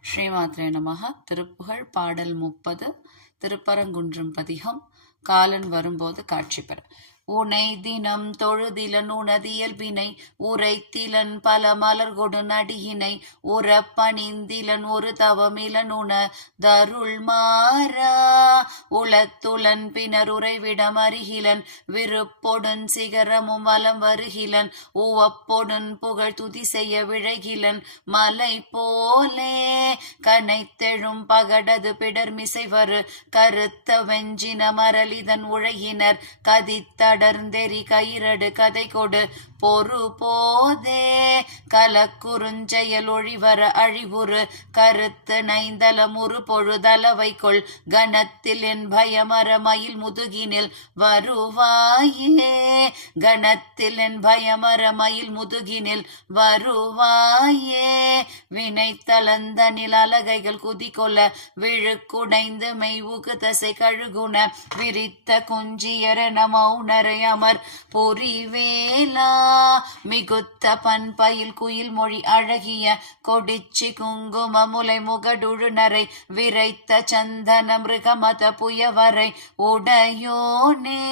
ஸ்ரீமாத்ரே நமக திருப்புகழ் பாடல் முப்பது. திருப்பரங்குன்றம் பதிகம். காலன் வரும்போது காட்சி பெற. உனை தினம் தொழுதிலன் உனதியல்பினை உரைத்திலன் பல மலர்கொடு நடியினை உறப்பணிந்திலன் ஒரு தவமிலன் உண தருள் மாறா. உளத்துலன் பின்னர் உறைவிடம் அருகிலன் விருப்பொடுன் சிகரமும் வலம் வருகிலன் உவப்பொடுன் புகழ் துதி செய்ய விழகிலன் மலை போலே கனைத்தெழும் பகடது பிடர் மிசைவரு கருத்த வெஞ்சின மரளிதன் உழையினர் கதித்தடர்ந்தெறி கயிரடு கதை கொடு. பொறு போதே கலக்குறுஞ்செயல் ஒழிவர அழிவுறு. கருத்து நைந்தல முறு பொழுதளவை கொள் கணத்தில் என் பயமர மயில் முதுகினில் வருவாயே. கணத்தில் என் பயமர மயில் முதுகினில் வருவாயே. வினை தளந்தனில் அலகைகள் குதிகொல விழுக்குடைந்து மெய் உகுதசை கழுகுண விரித்த குஞ்சியரென மௌனர அமர் பொறிவேலா. மிகுத்த பண்பயில் குயில் மொழி அழகிய கொடிச்சி குங்கும முலை முகடுழுநரை விரைத்த சந்தன மிருகமத புயவரை உடையோனே.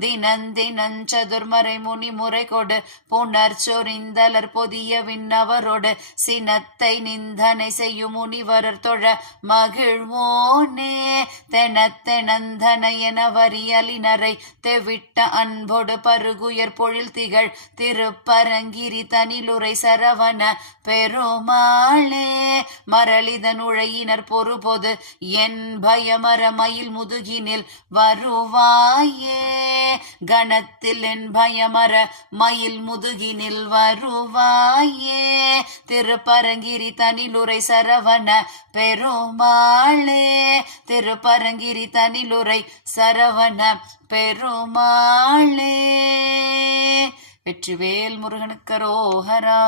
தினந்தினன் சதுர்மறை முனி முறை கொடு புனர் சொறிந்தலர் பொதிய விண்ணவரோடு சினத்தை நிந்தனை செய்யும் முனிவரர் தொழ மகிழ்வோனே. தெனத்தெனந்தனையனவரியலினரை தெவிட்ட அன்பொடு பருகுயர் பொழில் திகழ் திருப்பரங்கிரி தனிலுரை சரவண பெருமாளே மரளிதன் உழையினர் பொறுபொது என் பயமர மயில் முதுகினில் வருவாயே. கணத்தில் என் பயமர மயில் முதுகினில் வருவாயே. திருப்பரங்கிரி தனிலுரை சரவண பெருமாளே திருப்பர அரங்கிரி தனிலுரை சரவண பெருமாளே. வெற்றிவேல் முருகனுக்கரோஹரா